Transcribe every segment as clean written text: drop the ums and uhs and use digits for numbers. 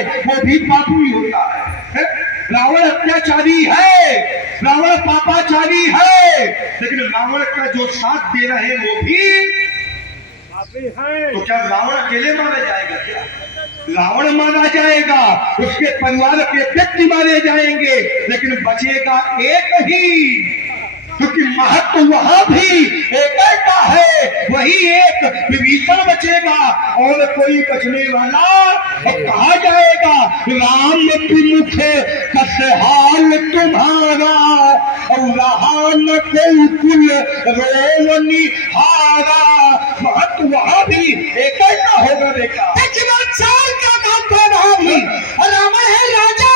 है वो भी पापी ही होता है। रावण अत्याचारी है, रावण पापाचारी है, लेकिन रावण का जो साथ दे रहे हैं वो भी पापी है। तो क्या रावण अकेले मारा जाएगा? क्या रावण मारा जाएगा, उसके परिवार के व्यक्ति मारे जाएंगे, लेकिन बचेगा एक ही, क्योंकि महत्व वहां भी एक का है, वही एक विभीषण बचेगा और कोई बचने वाला कहा जाएगा। राम विमुख कसहाल तुम्हारा और रहा न कोई कुल रोवनी हारा। महत्व वहां भी एक का होगा बेटा। चार का काम कर रहा भी और रावण है राजा,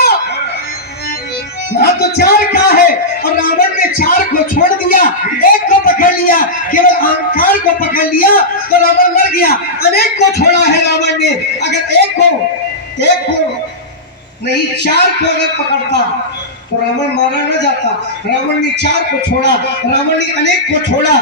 महत्व चार का है और रावण ने चार को छोड़ दिया, एक को पकड़ लिया, केवल अहंकार को पकड़ लिया तो रावण मर गया। अनेक को छोड़ा है रावण ने, अगर एक को नहीं चार को अगर पकड़ता तो रावण मारा न जाता। रावण ने चार को छोड़ा, रावण ने अनेक को छोड़ा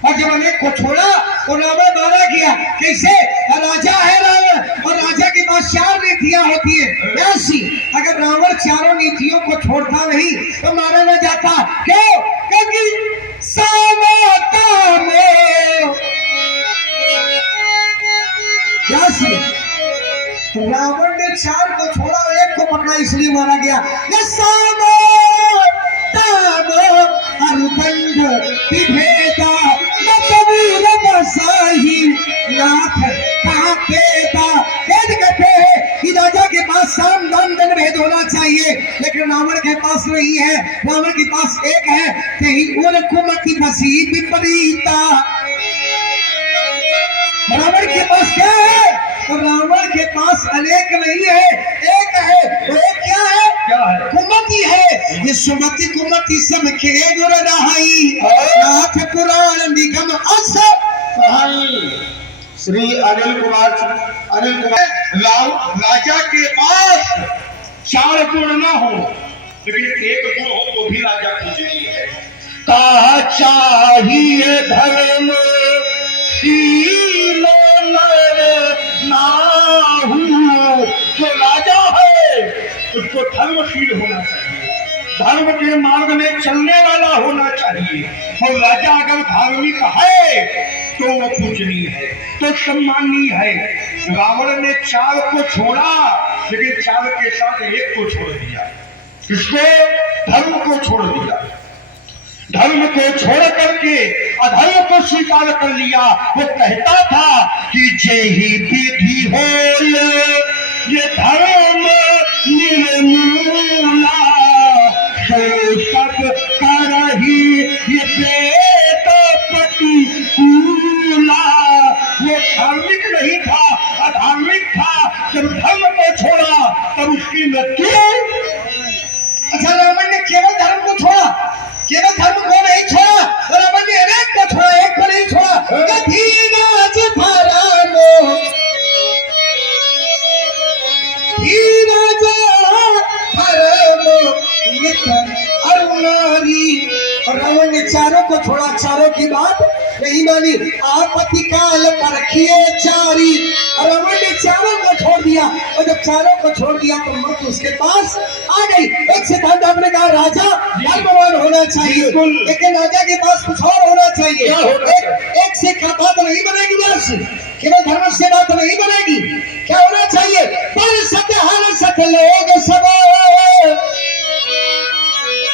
और जब अनेक को छोड़ा तो रावण मारा गया। कैसे? राजा है रावण और राजा के पास चार नीतियां होती है। ऐसी अगर रावण चारों नीतियों को छोड़ता नहीं तो मारा न जाता। क्यों? क्योंकि सामता में क्या सी रावण ने चार को छोड़ा और एक को पकड़ा इसलिए मारा गया। ये अनुबंध विभेदा न कबूल बसाही नाथ कापेदा। वेद कहते हैं कि राजा के पास साम दान दंड भेद होना चाहिए, लेकिन रावण के पास नहीं है। रावण के पास एक है, कहीं उन कुमति बसी विपरीता। रावण के पास क्या है? तो रावण के पास अनेक नहीं है, एक है। वो एक क्या है? कुमति है। ये सुमति कुमति सब के गुर रहाई नाथ पुराण निगम अस श्री अनिल कुमार राजा के पास चार गुण ना हो, लेकिन एक गुण हो तो भी राजा पूजनीय है। का चाहिए धर्म शील नाहु। जो राजा है उसको धर्मशील होना चाहिए, धर्म के मार्ग में चलने वाला होना चाहिए। और राजा अगर धार्मिक है तो वो पूजनीय है, तो सम्मानीय है। रावण ने चार को छोड़ा, लेकिन चार के साथ एक को छोड़ दिया। इसको धर्म को छोड़ दिया, धर्म को छोड़ करके अधर्म को स्वीकार कर लिया। वो कहता था कि जय ही विधि हो ये धर्म निर्मूला, सो सब करही ये वेद प्रतिकूला। वो धार्मिक नहीं था, अधार्मिक था। जब धर्म को छोड़ा तब उसकी मृत्यु। अच्छा, रावण ने केवल धर्म को छोड़ा, केवल धर्म को नहीं छोड़ा, रावण ने अनेक को छोड़ा, एक को नहीं छोड़ा। रावण ने चारों को छोड़ा, चारों की बात नहीं मानी। आपत्ति काल परखिए चारी, रावण ने चारों को छोड़ दिया। और जब चारों को छोड़ दिया तो मौत उसके पास आ गई। एक सिद्धांत आपने कहा राजा धर्मवान होना चाहिए, लेकिन राजा के पास कुछ और होना चाहिए। एक से क्या बात नहीं बनेगी, बस केवल धर्म से बात नहीं बनेगी। क्या होना चाहिए? पर सत्य हर सत्य लोग सब,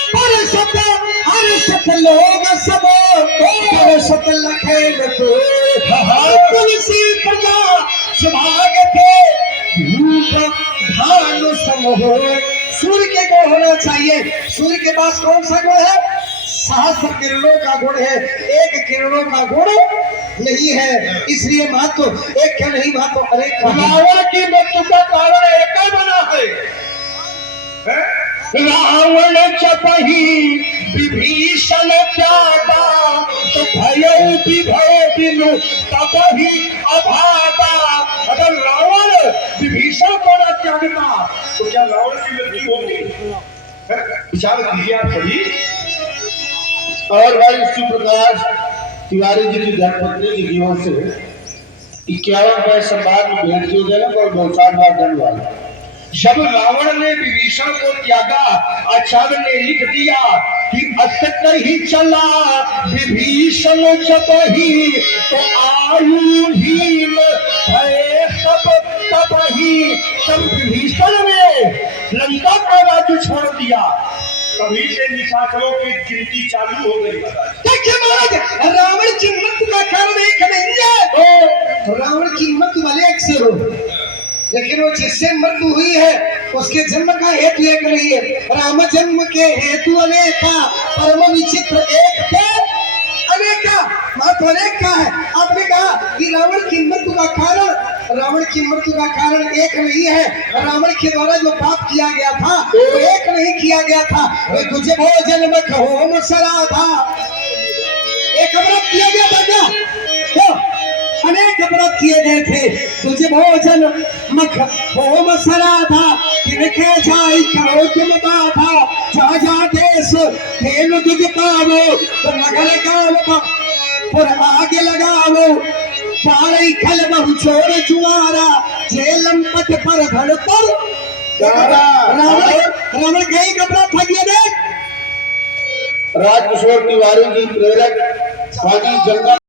पर सत्य हर सत्य लोग सब, पर सत्य लखेल को तुलसी प्रजा सुभाग थे धूप भानु समूह। सूर्य के गुण होना चाहिए। सूर्य के पास कौन सा गुण है? सहस्त्र किरणों का गुण है, एक किरणों का गुण नहीं है। इसलिए महत्व एक क्या नहीं, महत्व अनेक का। रावण की मृत्यु का कारण एक ही बना है। रावण चपही विभीषण त्यागा, तो भयो विभय बिनु तपहि अभागा। अगर रावण विभीषण को न त्यागता तो क्या रावण की मृत्यु होगी? विचार कीजिए आप सभी। और भाई शिवप्रकाश तिवारी जी की धर्मपत्नी के जीवन से 51वें सम्मान में भेंट किए गए और बहुत सारा धन्यवाद। जब रावण ने विभीषण को त्यागा, आचार्य ने लिख दिया कि असत ही चला विभीषण जब ही तो आयुहीन भय सब तब ही। तब विभीषण ने लंका का राज्य छोड़ दिया, तभी से निशाचरों की गिनती चालू हो गई। देखिए महाराज, रावण की मृत्यु का कारण एक नहीं है, तो रावण की मृत्यु वाले अक्सर हो, लेकिन वो जिससे मृत्यु हुई है उसके जन्म का हेतु एक नहीं है। राम जन्म के हेतु अनेका, परम विचित्र एक थे अनेका, महत्व अनेक का है। आपने कहा कि रावण की मृत्यु का कारण एक नहीं है। रावण के द्वारा जो पाप किया गया था वो एक नहीं किया गया था। वे तुझे भोजन मख होम सरा था, एक व्रत किया गया था क्या? क्यों? अनेक व्रत किए गए थे। तुझे भोजन मख होम सरा था, तिनके जाई करो तुम बाधा, जा जा देश खेल तुझ पावो, तो नगर गाँव पर आगे लगावो, पारई खल बहु छोड़ जुआरा, जेलम पट पर धड़ पर रावण कहीं कपड़ा फगिए देख। राजकिशोर तिवारी जी प्रेरक स्वामी जंगा